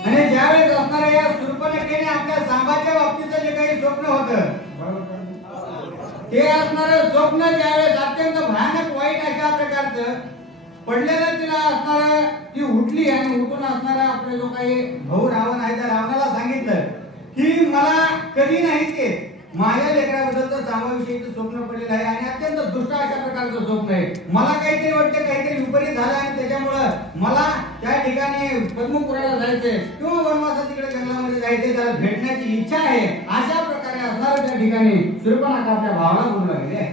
आणि ज्यावेळेस असणाऱ्या या शूर्पणखेने आपल्या सांबाच्या बाबतीत जे काही स्वप्न होतं ते असणारं स्वप्न ज्यावेळेस अत्यंत भयानक वाईट अशा प्रकारचं पडलेलं तिला असणारं ती उठली आणि उठून असणारा आपले जो काही भाऊ रावण आहे त्या रावणाला सांगितलं की मला कधी नाही ते माझ्या लेकराबद्दलचं सामाविषयीचं स्वप्न पडलेलं आहे आणि अत्यंत दुष्ट अशा प्रकारचं स्वप्न आहे. मला काहीतरी वाटतं काहीतरी विपरीत झालं आणि त्याच्यामुळं मला त्या ठिकाणी पद्मपुराला जायचंय किंवा वनवासात तिकडे जंगलामध्ये जायचंय त्याला भेटण्याची इच्छा आहे. अशा प्रकारे असणारं त्या ठिकाणी शूर्पणखा आपल्या भावाला बोलू लागले.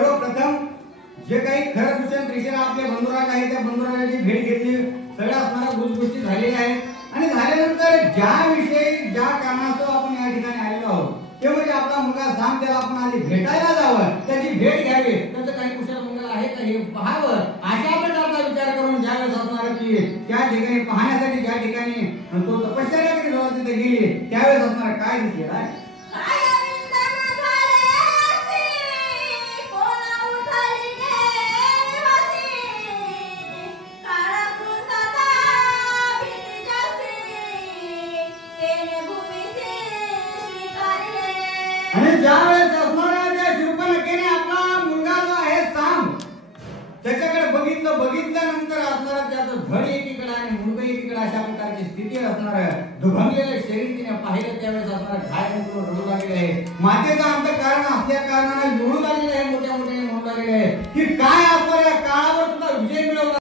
जे काही खरं दुसऱ्या त्रिशेला आपल्या बंधुराज आहे त्या बंधुराजाची भेट घेतली सगळ्या असणाऱ्या गोष्टी झालेल्या आहेत आणि झाल्यानंतर ज्या विषयी ज्या कारणास्तव आपण या ठिकाणी आलेलो आहोत ते म्हणजे आपला मुलगा साम त्याला आपण आधी भेटायला जावं त्याची भेट घ्यावी त्याचं काही कुशल मंगल आहे का हे पाहावं अशा प्रकारचा विचार करून ज्यावेळेस असणार की त्या ठिकाणी पाहण्यासाठी ज्या ठिकाणी तो तपश्चर्या करीत होता तिथे गेली त्यावेळेस असणार काय दिसेल आहे आणि ज्यावेळेस असणाऱ्या त्या शूर्पणखेने आपला मुलगा जो आहे साम त्याच्याकडे बघितल्यानंतर असणारा त्याचं धड एकीकडे आणि मुलगा एकीकडे अशा प्रकारची स्थिती असणार दुभंगलेलं शरीर तिने पाहिलं त्यावेळेस असणारा घाय मुलं रडू लागलेले आहे. मातेचं अंतःकरण असल्या कारणाने लोळू लागलेले आहे मोठ्या मोठ्याने म्हणू लागलेले आहे की काय असणार